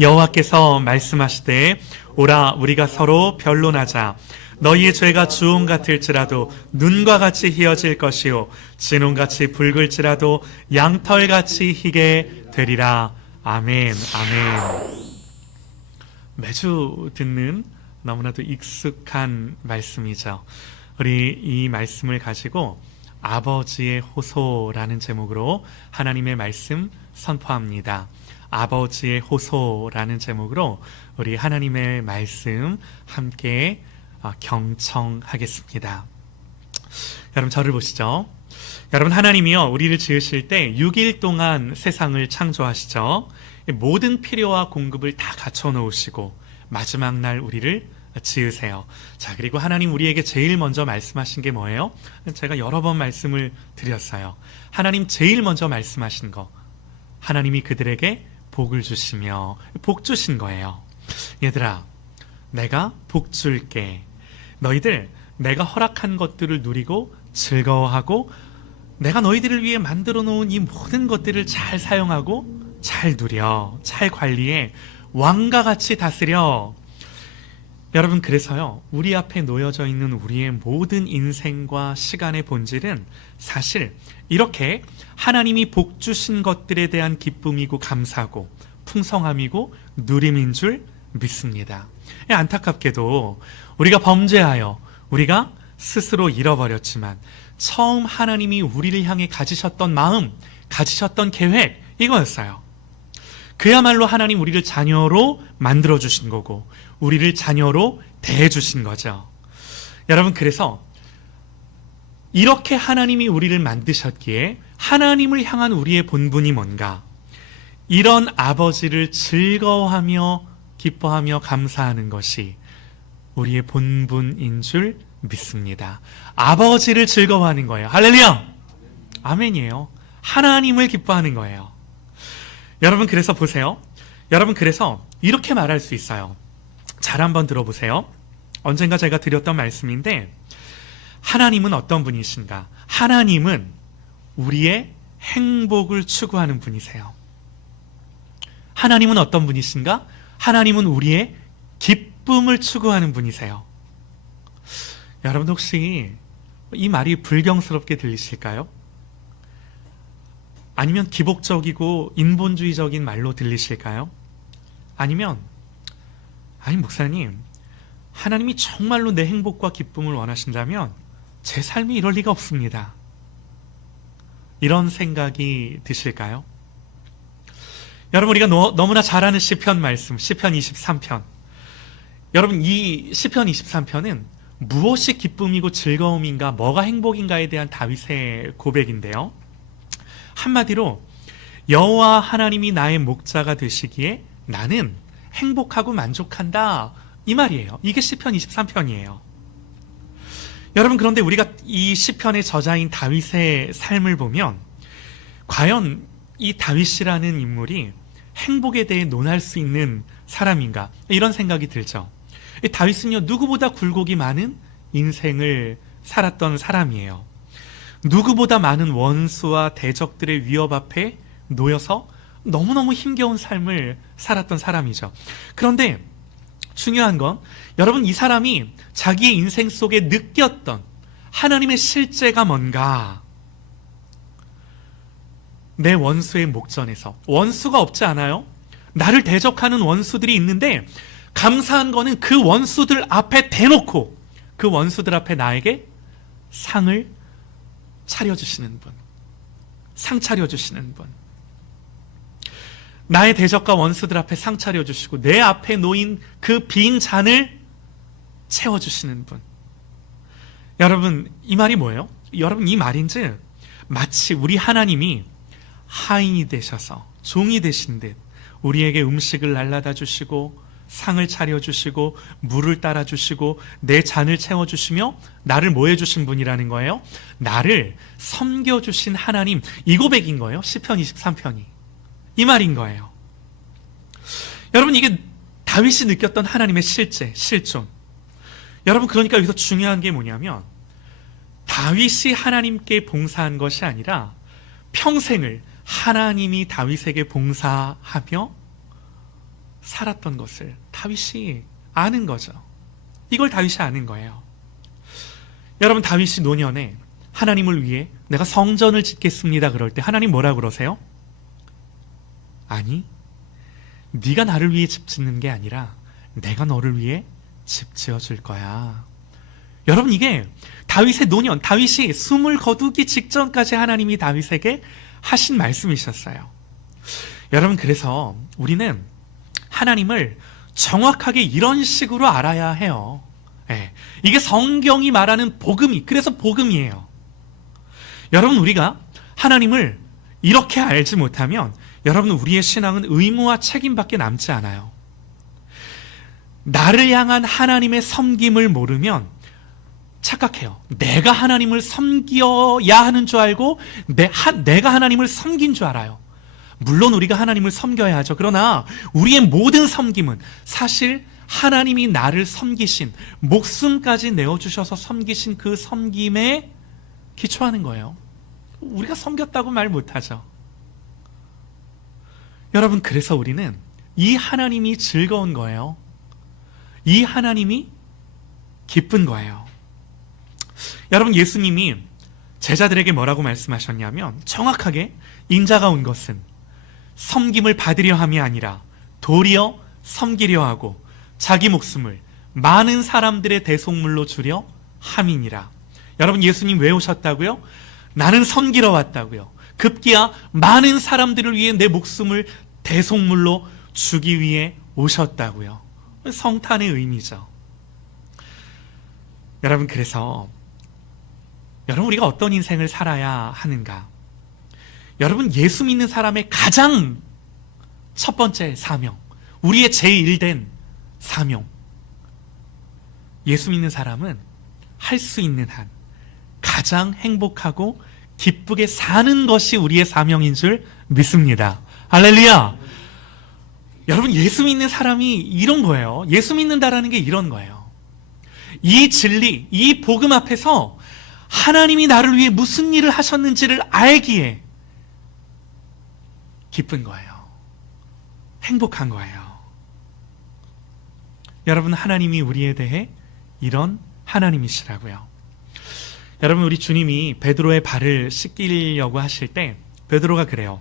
여호와께서 말씀하시되 오라 우리가 서로 변론하자. 너희의 죄가 주홍 같을지라도 눈과 같이 희어질 것이요 진홍같이 붉을지라도 양털같이 희게 되리라. 아멘. 아멘. 매주 듣는 너무나도 익숙한 말씀이죠. 우리 이 말씀을 가지고 아버지의 호소라는 제목으로 하나님의 말씀 선포합니다. 아버지의 호소라는 제목으로 우리 하나님의 말씀 함께 경청하겠습니다. 여러분 저를 보시죠. 여러분 하나님이요 우리를 지으실 때 6일 동안 세상을 창조하시죠. 모든 필요와 공급을 다 갖춰 놓으시고 마지막 날 우리를 지으세요. 자, 그리고 하나님 우리에게 제일 먼저 말씀하신 게 뭐예요? 제가 여러 번 말씀을 드렸어요. 하나님 제일 먼저 말씀하신 거, 하나님이 그들에게 복을 주시며 복 주신 거예요. 얘들아, 내가 복 줄게. 너희들 내가 허락한 것들을 누리고 즐거워하고 내가 너희들을 위해 만들어 놓은 이 모든 것들을 잘 사용하고 잘 누려, 잘 관리해, 왕과 같이 다스려. 여러분, 그래서요 우리 앞에 놓여져 있는 우리의 모든 인생과 시간의 본질은 사실 이렇게 하나님이 복 주신 것들에 대한 기쁨이고 감사고 풍성함이고 누림인 줄 믿습니다. 안타깝게도 우리가 범죄하여 우리가 스스로 잃어버렸지만 처음 하나님이 우리를 향해 가지셨던 마음, 가지셨던 계획, 이거였어요. 그야말로 하나님 우리를 자녀로 만들어주신 거고 우리를 자녀로 대해주신 거죠. 여러분, 그래서 이렇게 하나님이 우리를 만드셨기에 하나님을 향한 우리의 본분이 뭔가? 이런 아버지를 즐거워하며 기뻐하며 감사하는 것이 우리의 본분인 줄 믿습니다. 아버지를 즐거워하는 거예요. 할렐루야! 아멘이에요. 하나님을 기뻐하는 거예요. 여러분, 그래서 보세요. 여러분, 그래서 이렇게 말할 수 있어요. 잘 한번 들어보세요. 언젠가 제가 드렸던 말씀인데 하나님은 어떤 분이신가? 하나님은 우리의 행복을 추구하는 분이세요. 하나님은 어떤 분이신가? 하나님은 우리의 기쁨을 추구하는 분이세요. 여러분, 혹시 이 말이 불경스럽게 들리실까요? 아니면 기복적이고 인본주의적인 말로 들리실까요? 아니면 아니 목사님, 하나님이 정말로 내 행복과 기쁨을 원하신다면 제 삶이 이럴 리가 없습니다. 이런 생각이 드실까요? 여러분, 우리가 너무나 잘 아는 시편 말씀, 시편 23편. 여러분, 이 시편 23편은 무엇이 기쁨이고 즐거움인가, 뭐가 행복인가에 대한 다윗의 고백인데요. 한마디로 여호와 하나님이 나의 목자가 되시기에 나는 행복하고 만족한다, 이 말이에요. 이게 시편 23편이에요. 여러분, 그런데 우리가 이 시편의 저자인 다윗의 삶을 보면 과연 이 다윗이라는 인물이 행복에 대해 논할 수 있는 사람인가, 이런 생각이 들죠. 다윗은요 누구보다 굴곡이 많은 인생을 살았던 사람이에요. 누구보다 많은 원수와 대적들의 위협 앞에 놓여서 너무너무 힘겨운 삶을 살았던 사람이죠. 그런데 중요한 건 여러분, 이 사람이 자기의 인생 속에 느꼈던 하나님의 실제가 뭔가? 내 원수의 목전에서, 원수가 없지 않아요? 나를 대적하는 원수들이 있는데 감사한 거는 그 원수들 앞에 대놓고 그 원수들 앞에 나에게 상을 차려주시는 분, 상 차려주시는 분, 나의 대적과 원수들 앞에 상 차려주시고 내 앞에 놓인 그 빈 잔을 채워주시는 분. 여러분, 이 말이 뭐예요? 여러분, 이 말인즉 마치 우리 하나님이 하인이 되셔서 종이 되신 듯 우리에게 음식을 날라다 주시고 상을 차려주시고 물을 따라주시고 내 잔을 채워주시며 나를 뭐 해주신 분이라는 거예요? 나를 섬겨주신 하나님, 이 고백인 거예요. 시편 23편이 이 말인 거예요. 여러분, 이게 다윗이 느꼈던 하나님의 실제, 실존. 여러분, 그러니까 여기서 중요한 게 뭐냐면 다윗이 하나님께 봉사한 것이 아니라 평생을 하나님이 다윗에게 봉사하며 살았던 것을 다윗이 아는 거죠. 이걸 다윗이 아는 거예요. 여러분, 다윗이 노년에 하나님을 위해 내가 성전을 짓겠습니다 그럴 때 하나님 뭐라 그러세요? 아니, 네가 나를 위해 집 짓는 게 아니라 내가 너를 위해 집 지어줄 거야. 여러분, 이게 다윗의 노년, 다윗이 숨을 거두기 직전까지 하나님이 다윗에게 하신 말씀이셨어요. 여러분, 그래서 우리는 하나님을 정확하게 이런 식으로 알아야 해요. 예, 이게 성경이 말하는 복음이, 그래서 복음이에요. 여러분, 우리가 하나님을 이렇게 알지 못하면 여러분, 우리의 신앙은 의무와 책임밖에 남지 않아요. 나를 향한 하나님의 섬김을 모르면 착각해요. 내가 하나님을 섬겨야 하는 줄 알고 내가 하나님을 섬긴 줄 알아요. 물론 우리가 하나님을 섬겨야 하죠. 그러나 우리의 모든 섬김은 사실 하나님이 나를 섬기신, 목숨까지 내어주셔서 섬기신 그 섬김에 기초하는 거예요. 우리가 섬겼다고 말 못하죠. 여러분, 그래서 우리는 이 하나님이 즐거운 거예요. 이 하나님이 기쁜 거예요. 여러분, 예수님이 제자들에게 뭐라고 말씀하셨냐면 정확하게 인자가 온 것은 섬김을 받으려 함이 아니라 도리어 섬기려 하고 자기 목숨을 많은 사람들의 대속물로 주려 함이니라. 여러분, 예수님 왜 오셨다고요? 나는 섬기러 왔다고요. 급기야 많은 사람들을 위해 내 목숨을 대속물로 주기 위해 오셨다고요. 성탄의 의미죠. 여러분, 그래서 여러분, 우리가 어떤 인생을 살아야 하는가? 여러분, 예수 믿는 사람의 가장 첫 번째 사명, 우리의 제1된 사명, 예수 믿는 사람은 할 수 있는 한 가장 행복하고 기쁘게 사는 것이 우리의 사명인 줄 믿습니다. 할렐루야! 여러분, 예수 믿는 사람이 이런 거예요. 예수 믿는다라는 게 이런 거예요. 이 진리, 이 복음 앞에서 하나님이 나를 위해 무슨 일을 하셨는지를 알기에 기쁜 거예요. 행복한 거예요. 여러분, 하나님이 우리에 대해 이런 하나님이시라고요. 여러분, 우리 주님이 베드로의 발을 씻기려고 하실 때 베드로가 그래요.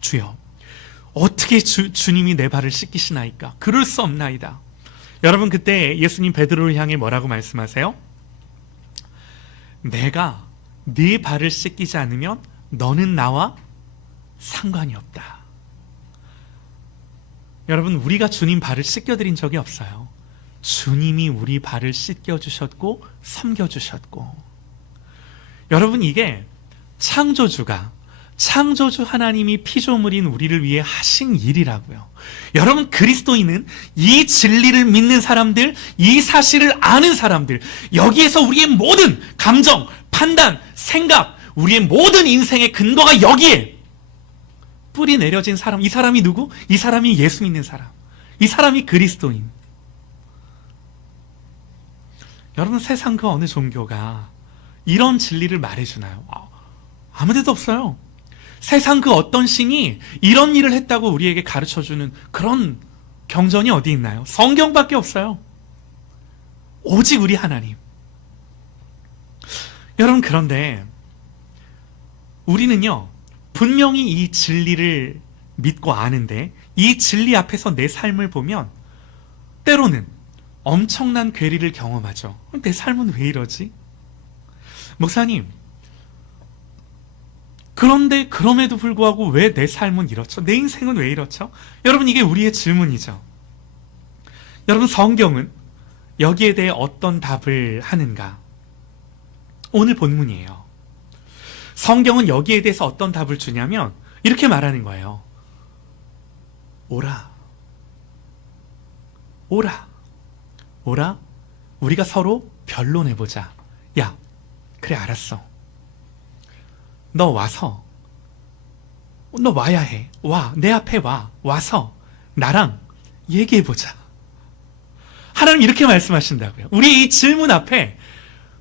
주여, 어떻게 주님이 내 발을 씻기시나이까? 그럴 수 없나이다. 여러분, 그때 예수님 베드로를 향해 뭐라고 말씀하세요? 내가 네 발을 씻기지 않으면 너는 나와 상관이 없다. 여러분, 우리가 주님 발을 씻겨드린 적이 없어요. 주님이 우리 발을 씻겨주셨고 섬겨주셨고. 여러분, 이게 창조주 하나님이 피조물인 우리를 위해 하신 일이라고요. 여러분, 그리스도인은 이 진리를 믿는 사람들, 이 사실을 아는 사람들, 여기에서 우리의 모든 감정, 판단, 생각, 우리의 모든 인생의 근거가 여기에 뿌리 내려진 사람. 이 사람이 누구? 이 사람이 예수 믿는 사람. 이 사람이 그리스도인. 여러분, 세상 그 어느 종교가 이런 진리를 말해주나요? 아무 데도 없어요. 세상 그 어떤 신이 이런 일을 했다고 우리에게 가르쳐주는 그런 경전이 어디 있나요? 성경밖에 없어요. 오직 우리 하나님. 여러분, 그런데 우리는요, 분명히 이 진리를 믿고 아는데 이 진리 앞에서 내 삶을 보면 때로는 엄청난 괴리를 경험하죠. 내 삶은 왜 이러지? 목사님, 그런데 그럼에도 불구하고 왜 내 삶은 이렇죠? 내 인생은 왜 이렇죠? 여러분, 이게 우리의 질문이죠. 여러분, 성경은 여기에 대해 어떤 답을 하는가? 오늘 본문이에요. 성경은 여기에 대해서 어떤 답을 주냐면 이렇게 말하는 거예요. 오라. 우리가 서로 변론해보자. 야, 그래, 알았어. 너 와야 해. 내 앞에 와서 나랑 얘기해보자. 하나님 이렇게 말씀하신다고요. 우리 이 질문 앞에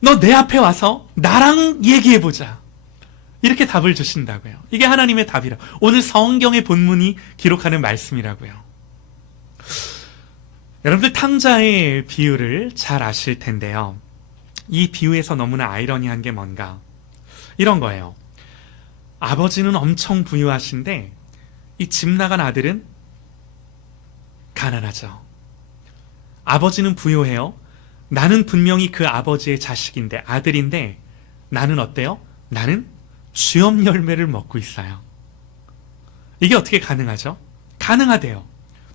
너 내 앞에 와서 나랑 얘기해보자. 이렇게 답을 주신다고요. 이게 하나님의 답이라. 오늘 성경의 본문이 기록하는 말씀이라고요. 여러분들 탕자의 비유를 잘 아실 텐데요. 이 비유에서 너무나 아이러니한 게 뭔가? 이런 거예요. 아버지는 엄청 부유하신데 이 집 나간 아들은 가난하죠. 아버지는 부유해요. 나는 분명히 그 아버지의 자식인데, 아들인데 나는 어때요? 나는 쥐엄 열매를 먹고 있어요. 이게 어떻게 가능하죠? 가능하대요.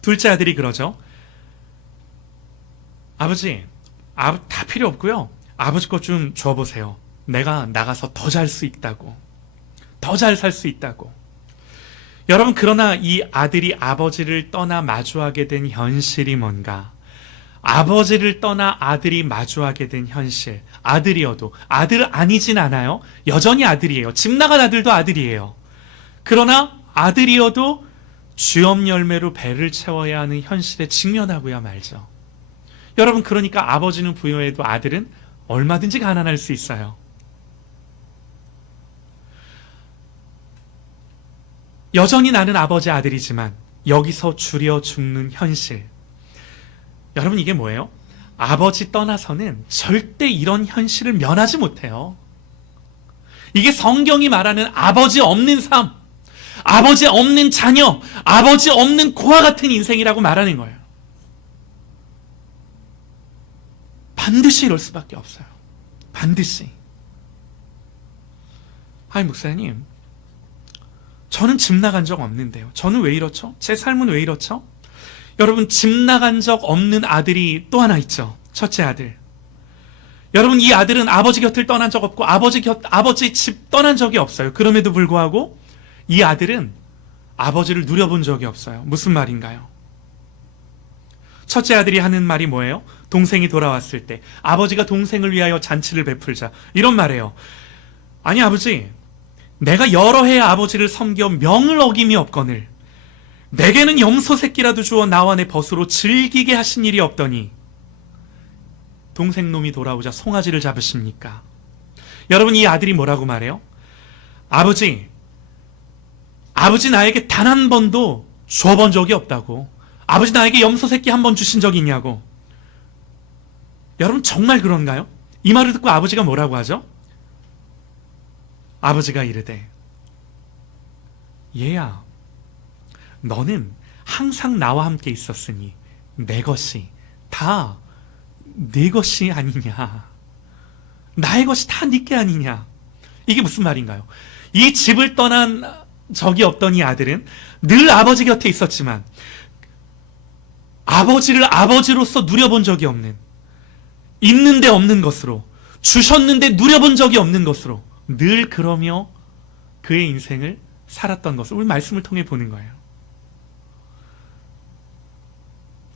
둘째 아들이 그러죠. 아버지, 다 필요 없고요. 아버지 것 좀 줘보세요. 내가 나가서 더 잘 수 있다고. 더 잘 살 수 있다고. 여러분, 그러나 이 아들이 아버지를 떠나 마주하게 된 현실이 뭔가? 아버지를 떠나 아들이 마주하게 된 현실. 아들이어도 아들 아니진 않아요. 여전히 아들이에요. 집 나간 아들도 아들이에요. 그러나 아들이어도 쥐엄 열매로 배를 채워야 하는 현실에 직면하고야 말죠. 여러분, 그러니까 아버지는 부유해도 아들은 얼마든지 가난할 수 있어요. 여전히 나는 아버지 아들이지만 여기서 줄여 죽는 현실. 여러분, 이게 뭐예요? 아버지 떠나서는 절대 이런 현실을 면하지 못해요. 이게 성경이 말하는 아버지 없는 삶, 아버지 없는 자녀, 아버지 없는 고아 같은 인생이라고 말하는 거예요. 반드시 이럴 수밖에 없어요. 반드시. 아이, 목사님, 저는 집 나간 적 없는데요. 저는 왜 이렇죠? 제 삶은 왜 이렇죠? 여러분, 집 나간 적 없는 아들이 또 하나 있죠. 첫째 아들. 여러분, 이 아들은 아버지 곁을 떠난 적 없고 아버지 집 떠난 적이 없어요. 그럼에도 불구하고 이 아들은 아버지를 누려본 적이 없어요. 무슨 말인가요? 첫째 아들이 하는 말이 뭐예요? 동생이 돌아왔을 때 아버지가 동생을 위하여 잔치를 베풀자, 이런 말이에요. 아니, 아버지, 내가 여러 해 아버지를 섬겨 명을 어김이 없거늘 내게는 염소 새끼라도 주어 나와 내 벗으로 즐기게 하신 일이 없더니 동생 놈이 돌아오자 송아지를 잡으십니까? 여러분, 이 아들이 뭐라고 말해요? 아버지 나에게 단 한 번도 줘본 적이 없다고. 아버지 나에게 염소 새끼 한 번 주신 적이 있냐고. 여러분, 정말 그런가요? 이 말을 듣고 아버지가 뭐라고 하죠? 아버지가 이르되, 얘야, 너는 항상 나와 함께 있었으니 내 것이 다 네 것이 아니냐. 나의 것이 다 네 게 아니냐. 이게 무슨 말인가요? 이 집을 떠난 적이 없던 이 아들은 늘 아버지 곁에 있었지만 아버지를 아버지로서 누려본 적이 없는, 있는데 없는 것으로, 주셨는데 누려본 적이 없는 것으로 늘 그러며 그의 인생을 살았던 것을 우리 말씀을 통해 보는 거예요.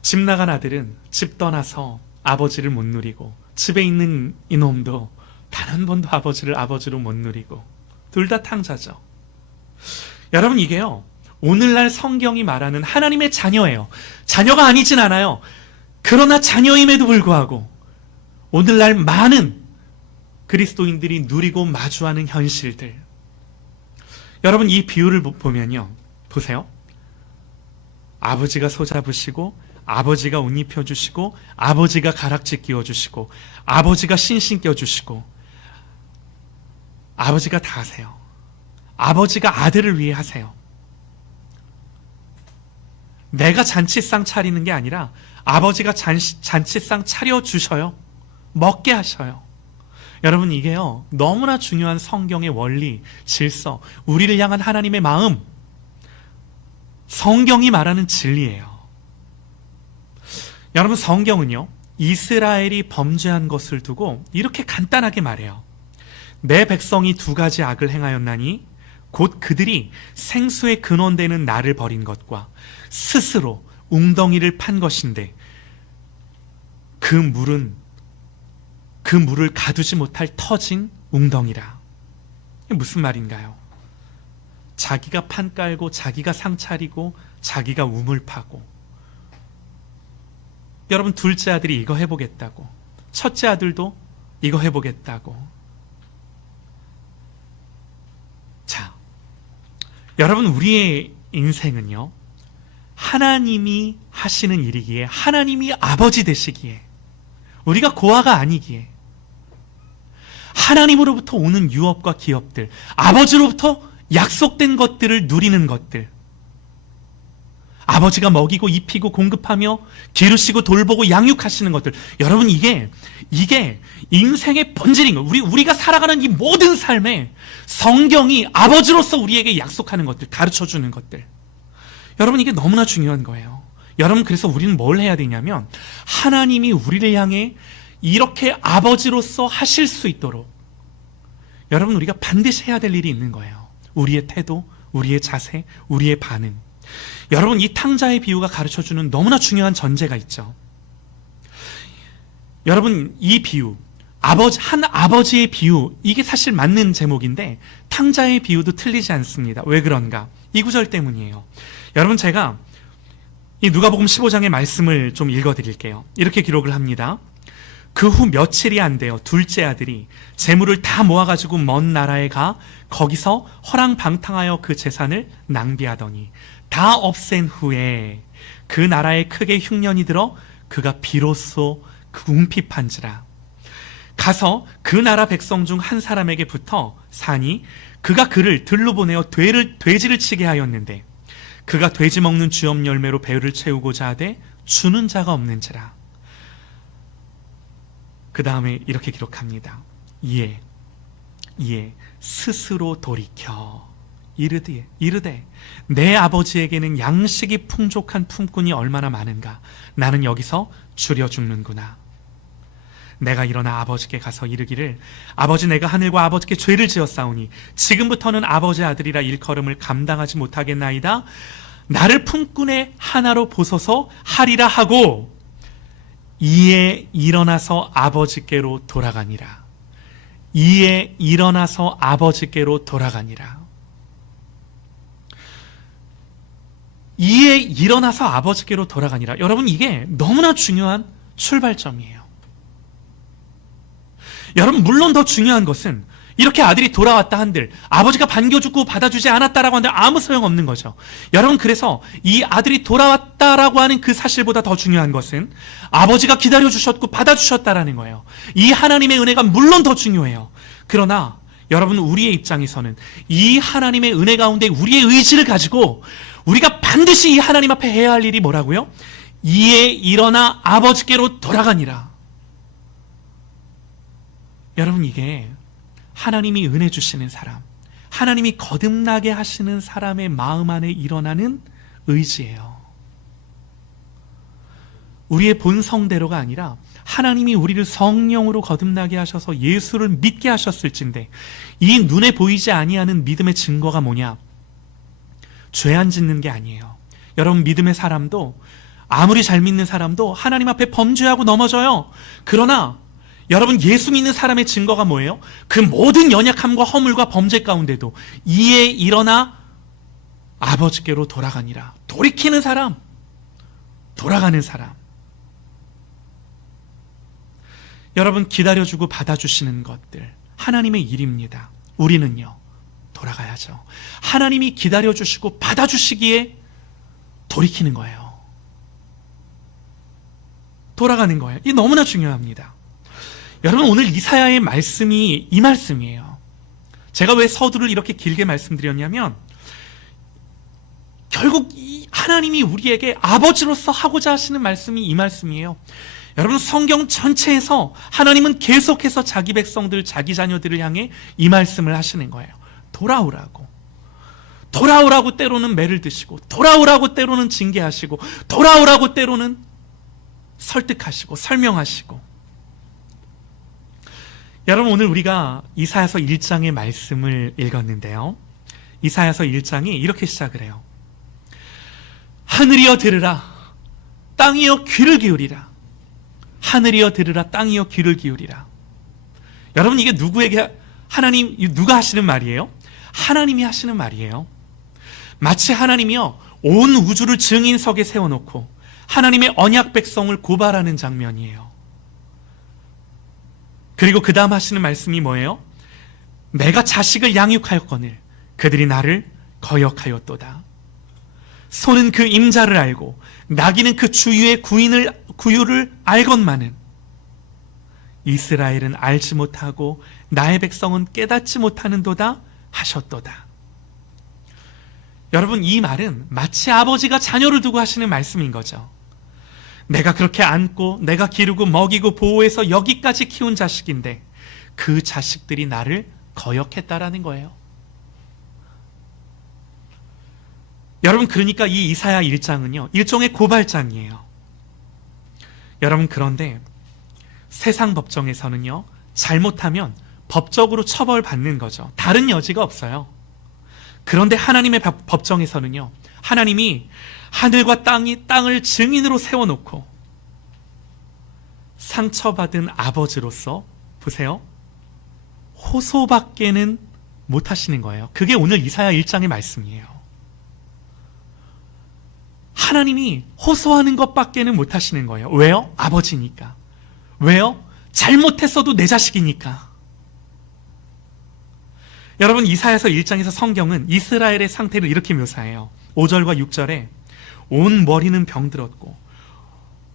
집 나간 아들은 집 떠나서 아버지를 못 누리고, 집에 있는 이놈도 단 한 번도 아버지를 아버지로 못 누리고, 둘 다 탕자죠. 여러분, 이게요, 오늘날 성경이 말하는 하나님의 자녀예요. 자녀가 아니진 않아요. 그러나 자녀임에도 불구하고 오늘날 많은 그리스도인들이 누리고 마주하는 현실들. 여러분, 이 비유를 보면요, 보세요. 아버지가 소잡으시고, 아버지가 옷 입혀주시고, 아버지가 가락지 끼워주시고, 아버지가 신신 껴주시고, 아버지가 다 하세요. 아버지가 아들을 위해 하세요. 내가 잔치상 차리는 게 아니라 아버지가 잔치상 차려주셔요. 먹게 하셔요. 여러분, 이게요, 너무나 중요한 성경의 원리, 질서, 우리를 향한 하나님의 마음, 성경이 말하는 진리예요. 여러분, 성경은요, 이스라엘이 범죄한 것을 두고 이렇게 간단하게 말해요. 내 백성이 두 가지 악을 행하였나니 곧 그들이 생수의 근원되는 나를 버린 것과 스스로 웅덩이를 판 것인데 그 물을 가두지 못할 터진 웅덩이라. 이게 무슨 말인가요? 자기가 판 깔고, 자기가 상 차리고, 자기가 우물 파고. 여러분, 둘째 아들이 이거 해보겠다고, 첫째 아들도 이거 해보겠다고. 자, 여러분, 우리의 인생은요, 하나님이 하시는 일이기에, 하나님이 아버지 되시기에, 우리가 고아가 아니기에, 하나님으로부터 오는 유업과 기업들, 아버지로부터 약속된 것들을 누리는 것들, 아버지가 먹이고 입히고 공급하며 기르시고 돌보고 양육하시는 것들, 여러분 이게 인생의 본질인 거예요. 우리가 살아가는 이 모든 삶에 성경이 아버지로서 우리에게 약속하는 것들, 가르쳐주는 것들, 여러분 이게 너무나 중요한 거예요. 여러분, 그래서 우리는 뭘 해야 되냐면, 하나님이 우리를 향해 이렇게 아버지로서 하실 수 있도록, 여러분 우리가 반드시 해야 될 일이 있는 거예요. 우리의 태도, 우리의 자세, 우리의 반응. 여러분, 이 탕자의 비유가 가르쳐주는 너무나 중요한 전제가 있죠. 여러분, 이 비유, 한 아버지의 비유, 이게 사실 맞는 제목인데 탕자의 비유도 틀리지 않습니다. 왜 그런가? 이 구절 때문이에요. 여러분, 제가 이 누가복음 15장의 말씀을 좀 읽어드릴게요. 이렇게 기록을 합니다. 그 후 며칠이 안 돼요. 둘째 아들이 재물을 다 모아가지고 먼 나라에 가 거기서 허랑방탕하여 그 재산을 낭비하더니 다 없앤 후에 그 나라에 크게 흉년이 들어 그가 비로소 궁핍한지라. 가서 그 나라 백성 중 한 사람에게 붙어 사니 그가 그를 들로 보내어 돼지를 치게 하였는데 그가 돼지 먹는 주염 열매로 배를 채우고자 하되 주는 자가 없는지라. 그 다음에 이렇게 기록합니다. 이에 스스로 돌이켜 이르되 내 아버지에게는 양식이 풍족한 품꾼이 얼마나 많은가. 나는 여기서 줄여 죽는구나. 내가 일어나 아버지께 가서 이르기를 아버지, 내가 하늘과 아버지께 죄를 지었사오니 지금부터는 아버지 아들이라 일컬음을 감당하지 못하겠나이다. 나를 품꾼의 하나로 보소서 하리라 하고 이에 일어나서 아버지께로 돌아가니라. 이에 일어나서 아버지께로 돌아가니라. 이에 일어나서 아버지께로 돌아가니라. 여러분, 이게 너무나 중요한 출발점이에요. 여러분, 물론 더 중요한 것은 이렇게 아들이 돌아왔다 한들 아버지가 반겨주고 받아주지 않았다라고 한들 아무 소용없는 거죠. 여러분, 그래서 이 아들이 돌아왔다라고 하는 그 사실보다 더 중요한 것은 아버지가 기다려주셨고 받아주셨다라는 거예요. 이 하나님의 은혜가 물론 더 중요해요. 그러나 여러분, 우리의 입장에서는 이 하나님의 은혜 가운데 우리의 의지를 가지고 우리가 반드시 이 하나님 앞에 해야 할 일이 뭐라고요? 이에 일어나 아버지께로 돌아가니라. 여러분, 이게 하나님이 은혜 주시는 사람, 하나님이 거듭나게 하시는 사람의 마음 안에 일어나는 의지예요. 우리의 본성대로가 아니라 하나님이 우리를 성령으로 거듭나게 하셔서 예수를 믿게 하셨을진데 이 눈에 보이지 아니하는 믿음의 증거가 뭐냐? 죄 안 짓는 게 아니에요. 여러분, 믿음의 사람도, 아무리 잘 믿는 사람도 하나님 앞에 범죄하고 넘어져요. 그러나 여러분, 예수 믿는 사람의 증거가 뭐예요? 그 모든 연약함과 허물과 범죄 가운데도 이에 일어나 아버지께로 돌아가니라. 돌이키는 사람, 돌아가는 사람. 여러분, 기다려주고 받아주시는 것들 하나님의 일입니다. 우리는요, 돌아가야죠. 하나님이 기다려주시고 받아주시기에 돌이키는 거예요. 돌아가는 거예요. 이게 너무나 중요합니다. 여러분, 오늘 이사야의 말씀이 이 말씀이에요. 제가 왜 서두를 이렇게 길게 말씀드렸냐면 결국 이 하나님이 우리에게 아버지로서 하고자 하시는 말씀이 이 말씀이에요. 여러분, 성경 전체에서 하나님은 계속해서 자기 백성들, 자기 자녀들을 향해 이 말씀을 하시는 거예요. 돌아오라고. 돌아오라고 때로는 매를 드시고, 돌아오라고 때로는 징계하시고, 돌아오라고 때로는 설득하시고 설명하시고. 여러분, 오늘 우리가 이사야서 1장의 말씀을 읽었는데요, 이사야서 1장이 이렇게 시작을 해요. 하늘이여 들으라, 땅이여 귀를 기울이라. 하늘이여 들으라, 땅이여 귀를 기울이라. 여러분, 이게 누구에게, 하나님, 누가 하시는 말이에요? 하나님이 하시는 말이에요. 마치 하나님이요, 온 우주를 증인석에 세워놓고 하나님의 언약 백성을 고발하는 장면이에요. 그리고 그 다음 하시는 말씀이 뭐예요? 내가 자식을 양육하였거늘 그들이 나를 거역하였도다. 소는 그 임자를 알고 나귀는 그 주유의 구유를 알건만은 이스라엘은 알지 못하고 나의 백성은 깨닫지 못하는도다 하셨도다. 여러분, 이 말은 마치 아버지가 자녀를 두고 하시는 말씀인 거죠. 내가 그렇게 안고 내가 기르고 먹이고 보호해서 여기까지 키운 자식인데 그 자식들이 나를 거역했다라는 거예요. 여러분, 그러니까 이 이사야 1장은요 일종의 고발장이에요. 여러분, 그런데 세상 법정에서는요 잘못하면 법적으로 처벌받는 거죠. 다른 여지가 없어요. 그런데 하나님의 법정에서는요 하나님이 하늘과 땅을 증인으로 세워놓고 상처받은 아버지로서 보세요, 호소밖에는 못하시는 거예요. 그게 오늘 이사야 1장의 말씀이에요. 하나님이 호소하는 것밖에는 못하시는 거예요. 왜요? 아버지니까. 왜요? 잘못했어도 내 자식이니까. 여러분, 이사야서 1장에서 성경은 이스라엘의 상태를 이렇게 묘사해요. 5절과 6절에 온 머리는 병들었고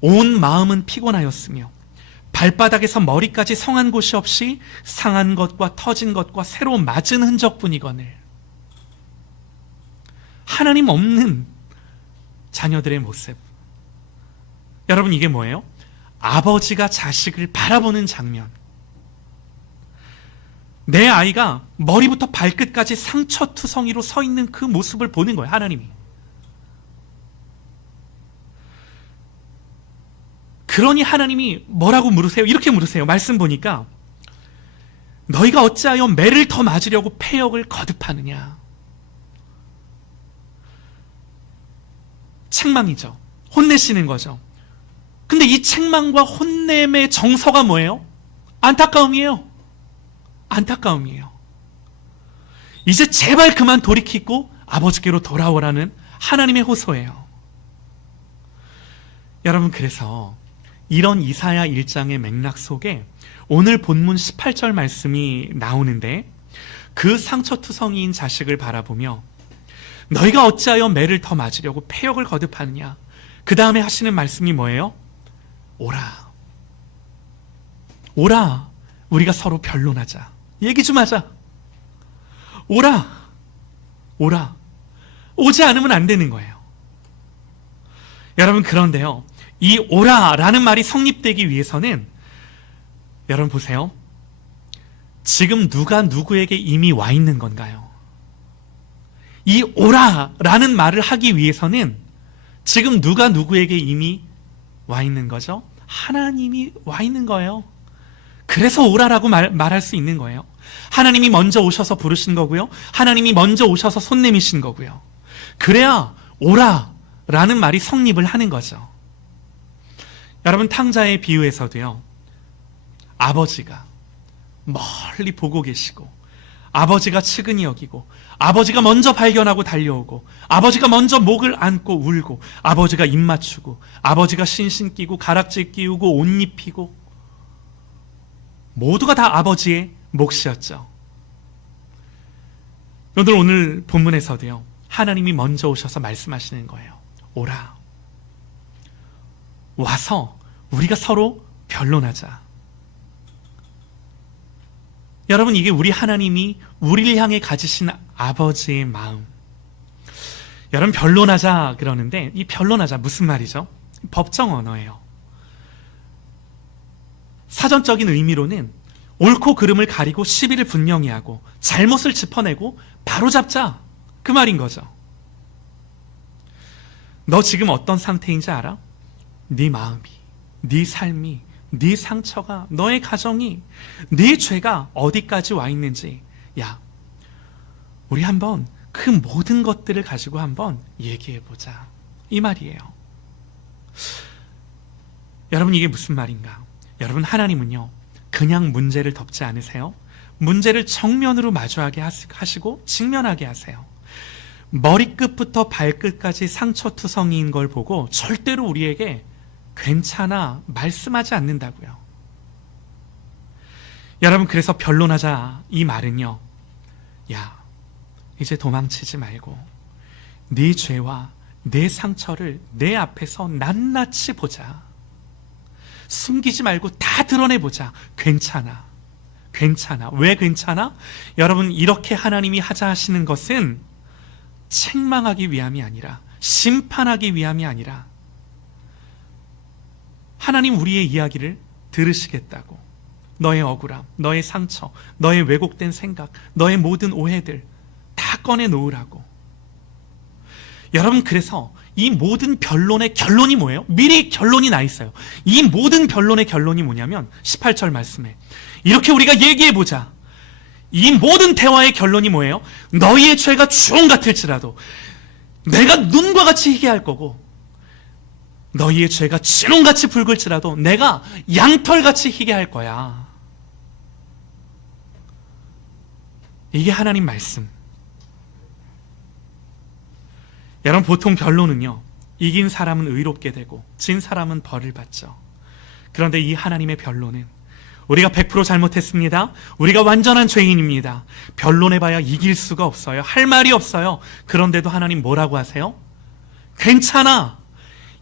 온 마음은 피곤하였으며 발바닥에서 머리까지 성한 곳이 없이 상한 것과 터진 것과 새로 맞은 흔적뿐이거늘. 하나님 없는 자녀들의 모습. 여러분, 이게 뭐예요? 아버지가 자식을 바라보는 장면. 내 아이가 머리부터 발끝까지 상처투성이로 서 있는 그 모습을 보는 거예요, 하나님이. 그러니 하나님이 뭐라고 물으세요? 이렇게 물으세요. 말씀 보니까 너희가 어찌하여 매를 더 맞으려고 패역을 거듭하느냐. 책망이죠. 혼내시는 거죠. 근데 이 책망과 혼냄의 정서가 뭐예요? 안타까움이에요. 안타까움이에요. 이제 제발 그만 돌이키고 아버지께로 돌아오라는 하나님의 호소예요. 여러분, 그래서 이런 이사야 1장의 맥락 속에 오늘 본문 18절 말씀이 나오는데, 그 상처투성이인 자식을 바라보며 너희가 어찌하여 매를 더 맞으려고 패역을 거듭하느냐. 그 다음에 하시는 말씀이 뭐예요? 오라. 오라. 우리가 서로 변론하자. 얘기 좀 하자. 오라. 오라. 오지 않으면 안 되는 거예요. 여러분, 그런데요, 이 오라라는 말이 성립되기 위해서는, 여러분 보세요, 지금 누가 누구에게 이미 와 있는 건가요? 이 오라라는 말을 하기 위해서는 지금 누가 누구에게 이미 와 있는 거죠? 하나님이 와 있는 거예요. 그래서 오라라고 말할 수 있는 거예요. 하나님이 먼저 오셔서 부르신 거고요. 하나님이 먼저 오셔서 손 내미신 거고요. 그래야 오라라는 말이 성립을 하는 거죠. 여러분, 탕자의 비유에서도요, 아버지가 멀리 보고 계시고, 아버지가 측은히 여기고, 아버지가 먼저 발견하고 달려오고, 아버지가 먼저 목을 안고 울고, 아버지가 입 맞추고, 아버지가 신신 끼고 가락지 끼우고 옷 입히고, 모두가 다 아버지의 몫이었죠. 오늘 본문에서도요, 하나님이 먼저 오셔서 말씀하시는 거예요. 오라. 와서 우리가 서로 변론하자. 여러분, 이게 우리 하나님이 우리를 향해 가지신 아버지의 마음. 여러분, 변론하자 그러는데, 이 변론하자 무슨 말이죠? 법정 언어예요. 사전적인 의미로는 옳고 그름을 가리고 시비를 분명히 하고 잘못을 짚어내고 바로잡자, 그 말인 거죠. 너 지금 어떤 상태인지 알아? 네 마음이, 네 삶이, 네 상처가, 너의 가정이, 네 죄가 어디까지 와 있는지, 야, 우리 한번 그 모든 것들을 가지고 한번 얘기해보자, 이 말이에요. 여러분, 이게 무슨 말인가? 여러분, 하나님은요, 그냥 문제를 덮지 않으세요. 문제를 정면으로 마주하게 하시고 직면하게 하세요. 머리끝부터 발끝까지 상처투성이인 걸 보고 절대로 우리에게 괜찮아 말씀하지 않는다고요. 여러분, 그래서 변론하자 이 말은요, 야, 이제 도망치지 말고 네 죄와 내 상처를 내 앞에서 낱낱이 보자. 숨기지 말고 다 드러내보자. 괜찮아. 괜찮아. 왜 괜찮아? 여러분, 이렇게 하나님이 하자 하시는 것은 책망하기 위함이 아니라, 심판하기 위함이 아니라, 하나님 우리의 이야기를 들으시겠다고. 너의 억울함, 너의 상처, 너의 왜곡된 생각, 너의 모든 오해들 다 꺼내놓으라고. 여러분, 그래서 이 모든 변론의 결론이 뭐예요? 미리 결론이 나 있어요. 이 모든 변론의 결론이 뭐냐면 18절 말씀에 이렇게 우리가 얘기해보자. 이 모든 대화의 결론이 뭐예요? 너희의 죄가 주홍 같을지라도 내가 눈과 같이 희게 할 거고, 너희의 죄가 진홍같이 붉을지라도 내가 양털같이 희게 할 거야. 이게 하나님 말씀. 여러분, 보통 변론은요, 이긴 사람은 의롭게 되고 진 사람은 벌을 받죠. 그런데 이 하나님의 변론은 우리가 100% 잘못했습니다. 우리가 완전한 죄인입니다. 변론해봐야 이길 수가 없어요. 할 말이 없어요. 그런데도 하나님 뭐라고 하세요? 괜찮아.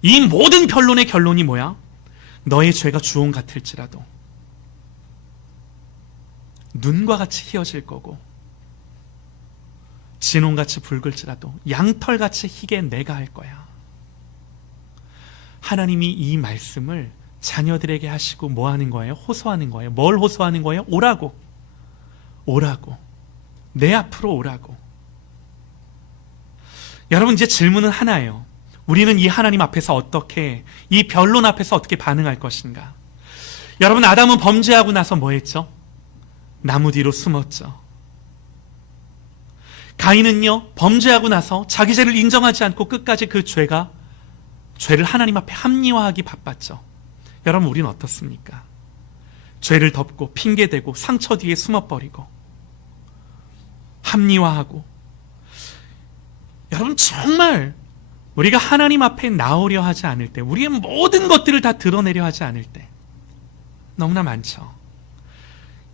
이 모든 변론의 결론이 뭐야? 너의 죄가 주홍 같을지라도 눈과 같이 희어질 거고, 진홍같이 붉을지라도 양털같이 희게 내가 할 거야. 하나님이 이 말씀을 자녀들에게 하시고 뭐 하는 거예요? 호소하는 거예요. 뭘 호소하는 거예요? 오라고. 오라고. 내 앞으로 오라고. 여러분, 이제 질문은 하나예요. 우리는 이 하나님 앞에서 어떻게, 이 변론 앞에서 어떻게 반응할 것인가? 여러분, 아담은 범죄하고 나서 뭐 했죠? 나무 뒤로 숨었죠. 가인은요, 범죄하고 나서 자기 죄를 인정하지 않고 끝까지 그 죄를 하나님 앞에 합리화하기 바빴죠. 여러분, 우리는 어떻습니까? 죄를 덮고 핑계대고 상처 뒤에 숨어버리고 합리화하고. 여러분, 정말 우리가 하나님 앞에 나오려 하지 않을 때, 우리의 모든 것들을 다 드러내려 하지 않을 때 너무나 많죠.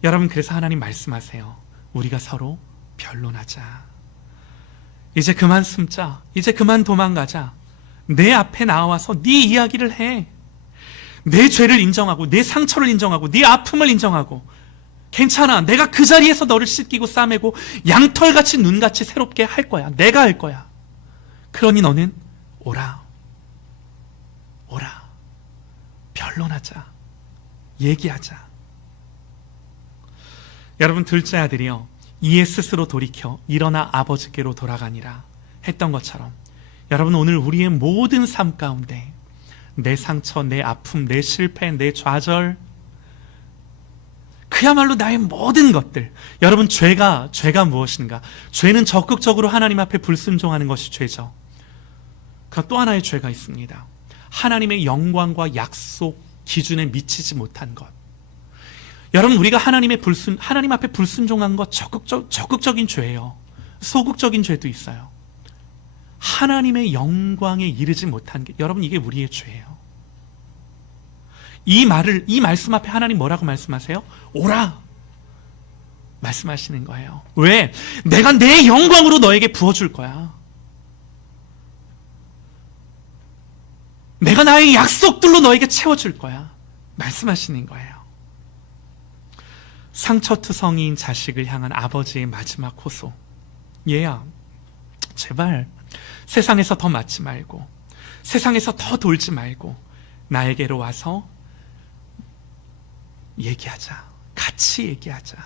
여러분, 그래서 하나님 말씀하세요. 우리가 서로 변론하자. 이제 그만 숨자. 이제 그만 도망가자. 내 앞에 나와서 네 이야기를 해. 내 죄를 인정하고, 내 상처를 인정하고, 네 아픔을 인정하고, 괜찮아. 내가 그 자리에서 너를 씻기고 싸매고 양털같이 눈같이 새롭게 할 거야. 내가 할 거야. 그러니 너는 오라. 오라. 변론하자. 얘기하자. 여러분, 둘째 아들이요, 이에 스스로 돌이켜 일어나 아버지께로 돌아가니라 했던 것처럼, 여러분, 오늘 우리의 모든 삶 가운데 내 상처, 내 아픔, 내 실패, 내 좌절, 그야말로 나의 모든 것들. 여러분, 죄가 무엇인가? 죄는 적극적으로 하나님 앞에 불순종하는 것이 죄죠. 그러나 또 하나의 죄가 있습니다. 하나님의 영광과 약속 기준에 미치지 못한 것. 여러분, 우리가 하나님 앞에 불순종한 것 적극적인 죄예요. 소극적인 죄도 있어요. 하나님의 영광에 이르지 못한 게, 여러분, 이게 우리의 죄예요. 이 말씀 앞에 하나님 뭐라고 말씀하세요? 오라! 말씀하시는 거예요. 왜? 내가 내 영광으로 너에게 부어줄 거야. 내가 나의 약속들로 너에게 채워줄 거야. 말씀하시는 거예요. 상처투성이인 자식을 향한 아버지의 마지막 호소. 얘야, 제발 세상에서 더 맞지 말고, 세상에서 더 돌지 말고 나에게로 와서 얘기하자. 같이 얘기하자.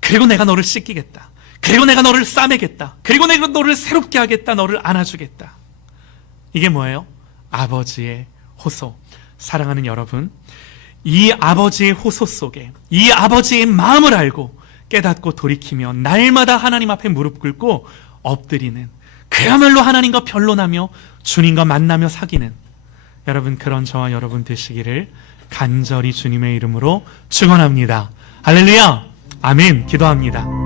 그리고 내가 너를 씻기겠다. 그리고 내가 너를 싸매겠다. 그리고 내가 너를 새롭게 하겠다. 너를 안아주겠다. 이게 뭐예요? 아버지의 호소. 사랑하는 여러분, 이 아버지의 호소 속에, 이 아버지의 마음을 알고 깨닫고 돌이키며 날마다 하나님 앞에 무릎 꿇고 엎드리는, 그야말로 하나님과 변론하며 주님과 만나며 사귀는 여러분, 그런 저와 여러분 되시기를 간절히 주님의 이름으로 축원합니다. 할렐루야! 아멘. 기도합니다.